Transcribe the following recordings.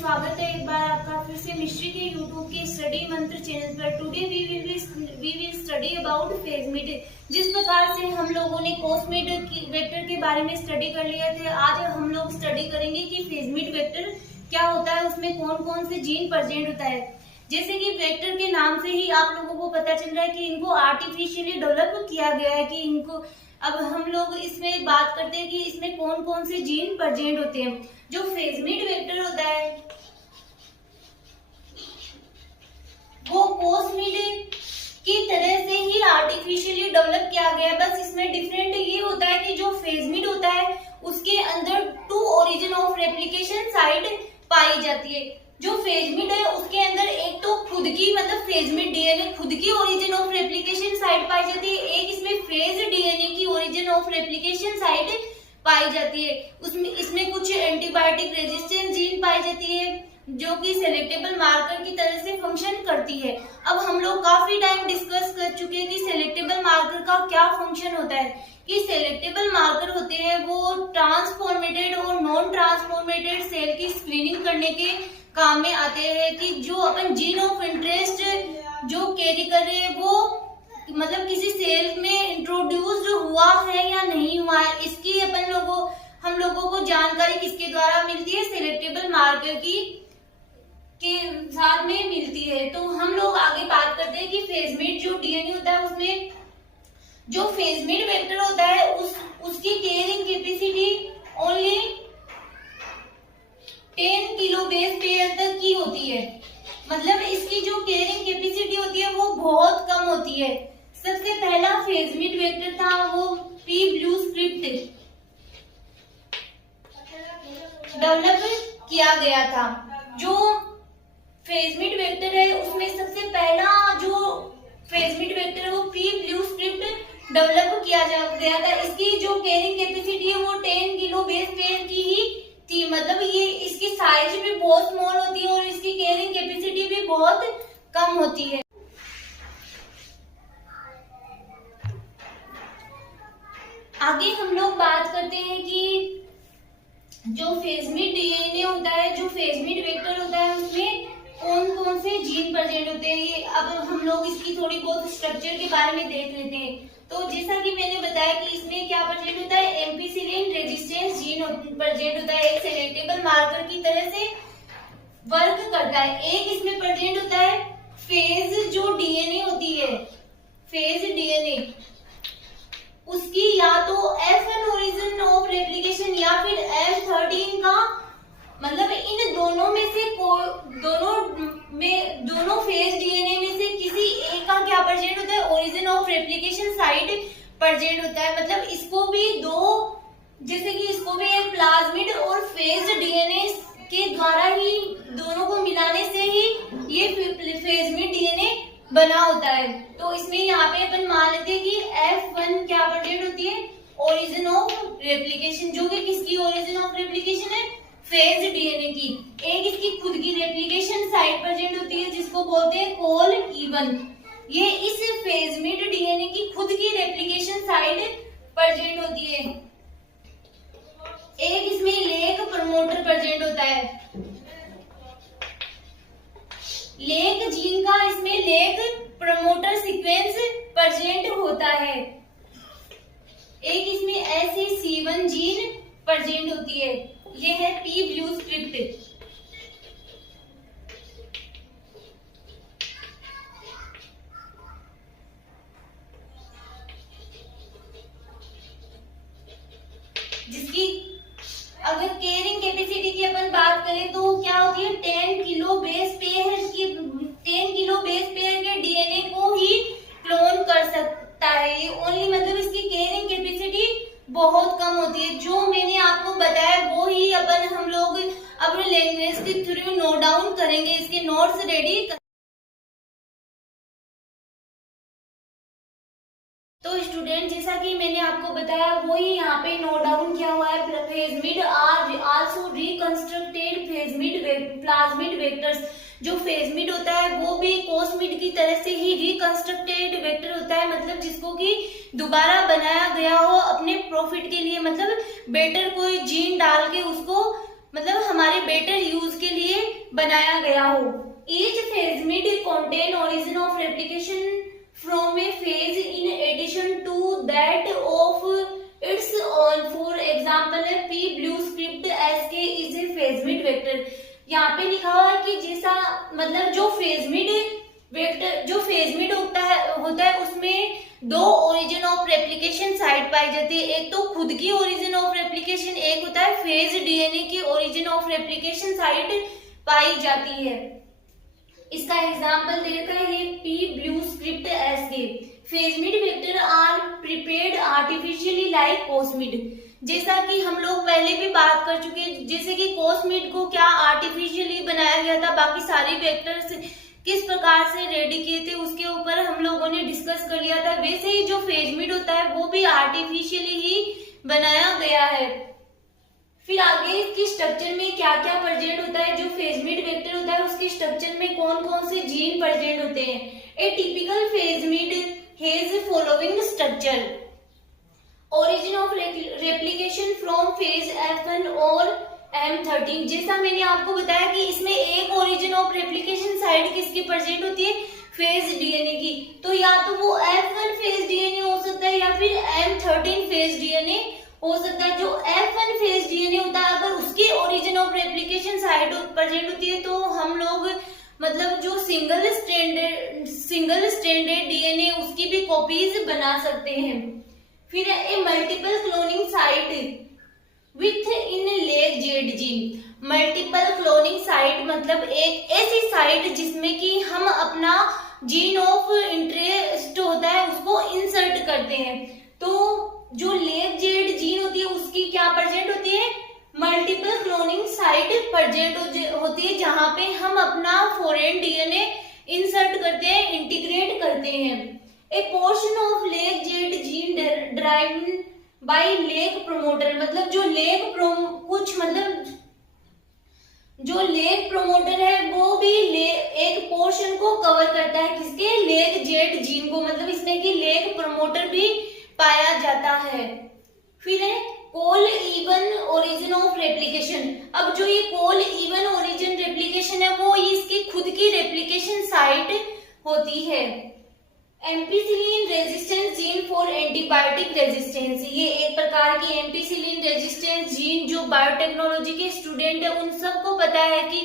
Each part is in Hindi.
स्वागत है एक बार आपका फिर से मिस्ट्री के यूट्यूब के स्टडी मंत्र चैनल पर। Today we will study about phagemid. जिस प्रकार से हम लोगों ने कोसमिड वेक्टर के बारे में स्टडी कर लिया थे, आज हम लोग स्टडी करेंगे कि फेजमिड वेक्टर क्या होता है, उसमें कौन कौन से जीन प्रेजेंट होता है। जैसे कि वेक्टर के नाम से ही आप लोगों को पता चल रहा है कि इनको आर्टिफिशियली डेवलप किया गया है, कि इनको अब हम लोग इसमें बात करते हैं कि इसमें कौन कौन से जीन प्रेजेंट होते हैं। जो फेजमिड वेक्टर होता है वो कोसमिड की तरह से ही आर्टिफिशियली डेवलप किया गया है। बस इसमें डिफरेंट ये होता है कि जो फेजमिड होता है उसके अंदर 2 ओरिजिन ऑफ रेप्लिकेशन साइट पाई जाती है। जो फेजमिड है उसके अंदर एक तो खुद की मतलब फेजमिड डीएनए खुद की ओरिजिन ऑफ रेप्लिकेशन साइट पाई जाती है, एक इसमें फेज डीएनए की ओरिजिन ऑफ रेप्लिकेशन साइट पाई जाती है। उसमें इसमें कुछ एंटीबायोटिक रेजिस्टेंट जीन पाई जाती है जो कि सेलेक्टेबल मार्कर की तरह से फंक्शन करती है। अब हम लोग काफी टाइम डिस्कस कर चुके हैं कि सेलेक्टेबल मार्कर का क्या फंक्शन होता है। कि सेलेक्टेबल मार्कर होते हैं वो ट्रांसफॉर्मेटेड और नॉन ट्रांसफॉर्मेटेड सेल की स्क्रीनिंग करने के काम में आते हैं, कि जो अपन जीन ऑफ इंटरेस्ट जो कैरी कर रहे हैं वो मतलब किसी सेल में इंट्रोड्यूस्ड हुआ है या नहीं हुआ है, इसकी हम लोगों को जानकारी किसके द्वारा मिलती है, सेलेक्टेबल मार्कर के साथ में मिलती है। तो हम लोग आगे बात करते हैं कि फेजमिड जो डीएनए होता है उसमें जो फेजमिड वेक्टर होता है उसकी carrying capacity only 10 kilo base pair तक की होती है। मतलब इसकी जो कैरिंग कैपेसिटी होती है वो बहुत कम होती है। सबसे पहला फेजमिड वेक्टर था वो पी ब्लू स्क्रिप्ट डेवलप किया गया था। जो फेजमिड वेक्टर है उसमें सबसे पहला जो फेजमिड वेक्टर है वो पी ब्लू स्क्रिप्ट डेवलप किया गया था। इसकी जो कैरिंग कैपेसिटी है वो 10 किलो बेस पेयर की ही थी। मतलब ये इसकी साइज भी बहुत स्मॉल होती है और इसकी कैरिंग कैपेसिटी भी बहुत कम होती है। आगे हम लोग बात करते हैं कि जो फेजमिड डीएनए होता है, जो फेजमिड वेक्टर होता है उसमें कौन कौन से जीन प्रेजेंट होते हैं। ये अब हम लोग इसकी थोड़ी बहुत स्ट्रक्चर के बारे में देख लेते हैं। तो जैसा कि मैंने बताया कि इसमें क्या प्रेजेंट होता है, एम्पिसिलिन रेजिस्टेंस जीन प्रेजेंट होता है, एक सेलेक्टेबल मार्कर की तरह से वर्क करता है। एक इसमें प्रेजेंट होता है फेज जो डीएनए होती है, फेज डीएनए उसकी या तो F1 ओरिजिन ऑफ रेप्लिकेशन या फिर F13 का, मतलब इन दोनों में से दोनों फेज डीएनए में से किसी एक का क्या प्रेजेंट होता है, origin of replication site present होता है। मतलब इसको भी जैसे कि इसको भी एक प्लाज्मिड और फेज डीएनए के द्वारा ही दोनों को मिलाने से ही ये फेजमिड डीएनए बना होता है। तो इसमें यहाँ पे अपन मान लेते हैं कि F1 क्या प्रेजेंट होती है, ओरिजिन ऑफ रेप्लिकेशन, जो कि किसकी ओरिजिन ऑफ रेप्लिकेशन है, फेज डीएनए की। एक इसकी खुद की रेप्लिकेशन साइट प्रेजेंट होती है जिसको बोलते हैं कॉल E1। ये इस फेजमिड डीएनए की खुद की रेप्लिकेशन साइट प्रेजेंट होती है। एक इसमें लेक प्रमोटर प्रेजेंट होता है। लेक जीन का इसमें लेक प्रमोटर सीक्वेंस प्रेजेंट होता है। एक इसमें SEC1 जीन प्रेजेंट होती है, ये है पी ब्लू स्क्रिप्ट। जिसकी अगर कैरिंग कैपेसिटी की अपन बात करें तो क्या होती है, 10 किलो बेस पेयर के डीएनए को ही क्लोन कर सकता है। ये ओनली मतलब इसकी कैरिंग कैपेसिटी बहुत कम होती है। जो मैंने आपको बताया वो ही हम लोग अपने लैंग्वेज के थ्रू नोट डाउन करेंगे, इसके नोट्स रेडी। तो स्टूडेंट जैसा कि मैंने आपको बताया वो ही यहाँ पे नोट डाउन किया हुआ है। Phagemid are also reconstructed phagemid plasmid vectors. जो फेजमिड होता है वो भी कोसमिड की तरह से ही रिकंस्ट्रक्टेड वेक्टर होता है, मतलब जिसको कि दोबारा बनाया गया हो अपने प्रॉफिट के लिए, मतलब बेटर कोई जीन डाल के उसको मतलब हमारे बेटर यूज के लिए बनाया गया हो। Each phagemid contain origin of replication from a phase in addition to that of its own. For example, P blue script Sk is a phasmid vector. यहाँ पे लिखा हुआ है कि जैसा मतलब जो फेजमिड होता है उसमें दो ओरिजिन ऑफ रेप्लिकेशन साइट पाई जाती है। एक तो खुद की ओरिजिन ऑफ रेप्लिकेशन, एक होता है फेज डीएनए की ओरिजिन ऑफ रेप्लिकेशन साइट पाई जाती है। इसका एग्जांपल दे रखा है P blue script SK. Phagemid vector are prepared artificially like cosmid. जैसा कि हम लोग पहले भी बात कर चुके हैं, जैसे कि कोसमिड को क्या आर्टिफिशियली बनाया गया था, बाकी सारी वेक्टर्स किस प्रकार से रेडी किए थे उसके ऊपर हम लोगों ने डिस्कस कर लिया था। वैसे ही जो फेजमिड होता है वो भी आर्टिफिशियली ही बनाया गया है। फिर आगे इसकी स्ट्रक्चर में क्या क्या प्रेजेंट होता है। जो फेजमिड वेक्टर होता है उसकी स्ट्रक्चर में कौन कौन से जीन प्रेजेंट होते हैं। A typical phagemid has following structure. Origin of replication from phage F1 और M13। जैसा मैंने आपको बताया कि इसमें एक ओरिजिन ऑफ रेप्लिकेशन साइट किसकी प्रेजेंट होती है, फेज डीएनए की। तो या तो वो F1 फेज डीएनए हो सकता है या फिर M13 फेज डीएनए हो सकता है। जो F1 फेज डीएनए होता है अगर उसकी origin of replication site present होती है तो हम लोग मतलब जो सिंगल स्ट्रैंडेड डीएनए उसकी भी कॉपीज बना सकते हैं। फिर a multiple cloning site within lac Z gene. Multiple cloning site मतलब एक ऐसी साइट जिसमें कि हम अपना जीन ऑफ इंटरेस्ट होता है उसको इंसर्ट करते हैं। तो जो लेग जेड जीन होती है उसकी क्या प्रेजेंट होती है, मल्टीपल क्लोनिंग साइट प्रेजेंट होती है जहां पे हम अपना फॉरेन डीएनए इंसर्ट करते हैं, इंटीग्रेट करते हैं। A portion of lac Z gene drived by lac promoter. मतलब जो जो लेग प्रोमोटर है वो भी एक पोर्शन को कवर करता है, किसके, लेग जेड जीन को। मतलब इसमें कि लेग प्रोमोटर भी पाया जाता है। फिर है कोल इवन ओरिजिन ऑफ रेप्लिकेशन। अब जो ये कोल इवन ओरिजिन रेप्लिकेशन है वो इसकी खुद की रेप्लिकेशन साइट होती है। Ampicillin resistance gene for antibiotic resistance. ये एक प्रकार की एम्पिसिलिन रेजिस्टेंस जीन जो बायोटेक्नोलॉजी के स्टूडेंट है उन सबको पता है कि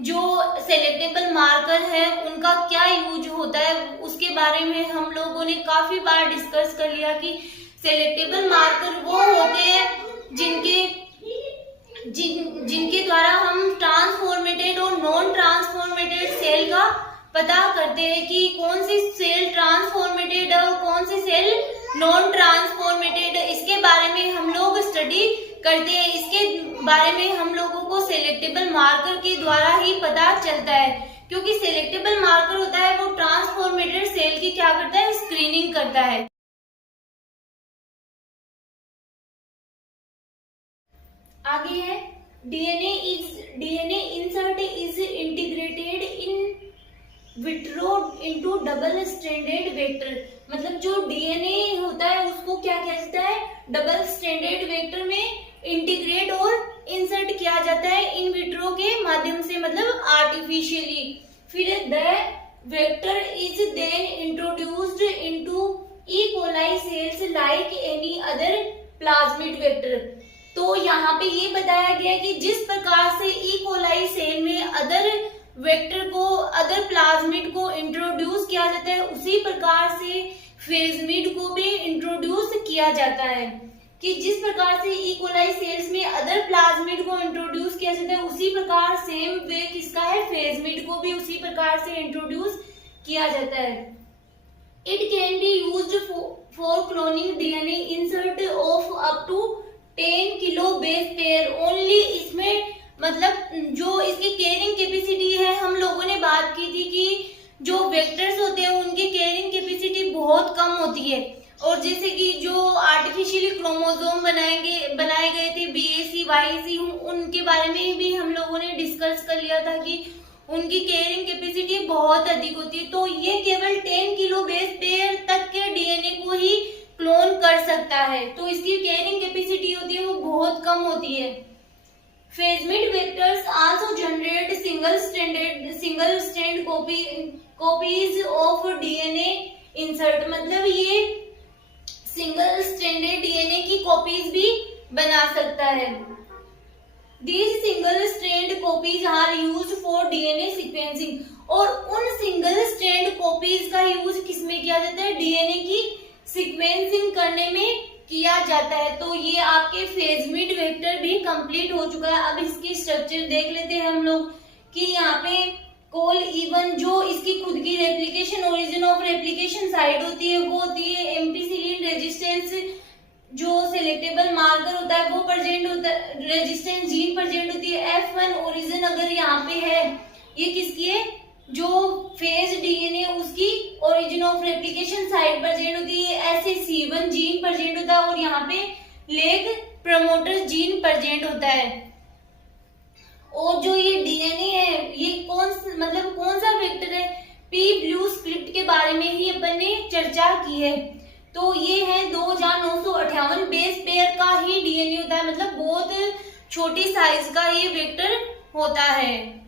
जो सेलेक्टेबल मार्कर है उनका क्या यूज होता है। उसके बारे में हम लोगों ने काफी बार डिस्कस कर लिया कि सेलेक्टेबल मार्कर वो होते हैं जिनके द्वारा हम ट्रांसफॉर्मेटेड और नॉन ट्रांसफॉर्मेटेड सेल का पता करते हैं कि कौन सी सेल ट्रांसफॉर्मेटेड है और कौन सी सेल नॉन ट्रांसफॉर्मेटेड है। इसके बारे में हम लोग स्टडी करते हैं। इसके बारे में हम लोगों को सेलेक्टेबल मार्कर के द्वारा ही पता चलता है, क्योंकि सेलेक्टेबल मार्कर होता है वो ट्रांसफॉर्मेटेड सेल की क्या करता है, स्क्रीनिंग करता है। आगे है DNA insert is integrated in vitro into double stranded vector. मतलब जो डीएनए होता है उसको क्या किया जाता है, डबल स्ट्रैंडेड वेक्टर में इंटीग्रेट और इंसर्ट किया जाता है इन विट्रो के माध्यम से, मतलब आर्टिफिशियली। फिर the vector is then introduced into E coli cells like any other plasmid vector. तो यहाँ पे ये बताया गया कि जिस प्रकार से ई कोलाई सेल में अदर वेक्टर को, अदर प्लाज्मिड को इंट्रोड्यूस किया जाता है उसी प्रकार से फेजमिड को भी इंट्रोड्यूस किया जाता है। कि जिस प्रकार से ई कोलाई सेल्स में अदर प्लाज्मिड को इंट्रोड्यूस किया जाता है उसी प्रकार सेम वे किसका है, फेजमिड को भी उसी प्रकार से इंट्रोड्यूस किया जाता है। It can be used for cloning DNA insert of up to 10 kilo base pair only. इसमें मतलब जो इसकी कैरिंग कैपेसिटी है, हम लोगों ने बात की थी कि जो वेक्टर्स होते हैं उनकी कैरिंग कैपेसिटी बहुत कम होती है। और जैसे कि जो आर्टिफिशियली क्रोमोसोम बनाए गए थे BAC YAC, उनके बारे में भी हम लोगों ने डिस्कस कर लिया था कि उनकी कैरिंग कैपेसिटी बहुत अधिक होती है। तो ये केवल 10 किलो बेस पेयर तक के डीएनए को ही क्लोन कर सकता है, तो इसकी कैरिंग कैपेसिटी होती है वो बहुत कम होती है। Phasmid vectors also generate single strand copies of DNA insert, मतलब ये सिंगल स्ट्रैंडेड डीएनए की कॉपीज भी बना सकता है। These single strand copies are used for DNA sequencing, और उन सिंगल स्ट्रैंड कॉपीज का यूज किसमें किया जाता है? डीएनए की सीक्वेंसिंग करने में किया जाता है। तो ये आपके फेजमिड वेक्टर भी कंप्लीट हो चुका है। अब इसकी स्ट्रक्चर देख लेते हैं हम लोग कि यहाँ पे कोल इवन जो इसकी खुद की replication origin of replication site होती है वो होती है एम्पिसिलिन रेजिस्टेंस, जो सिलेक्टेबल मार्कर होता है वो प्रेजेंट होता है, रेजिस्टेंस जीन प्रेजेंट होती है। F1 ओरिजिन अगर यहाँ पे है, ये किसकी है? जो फेज डीएनए उसकी origin of replication site present होती है। ऐसे C1 जीन प्रेजेंट होता है और यहाँ पे लेग प्रमोटर जीन प्रेजेंट होता है। और जो ये डीएनए है ये कौन सा वेक्टर है? पी ब्लू स्क्रिप्ट के बारे में ही अपन ने चर्चा की है। तो ये है 2958 बेस पेयर का ही डीएनए होता है, मतलब बहुत छोटी साइज का ये वेक्टर होता है।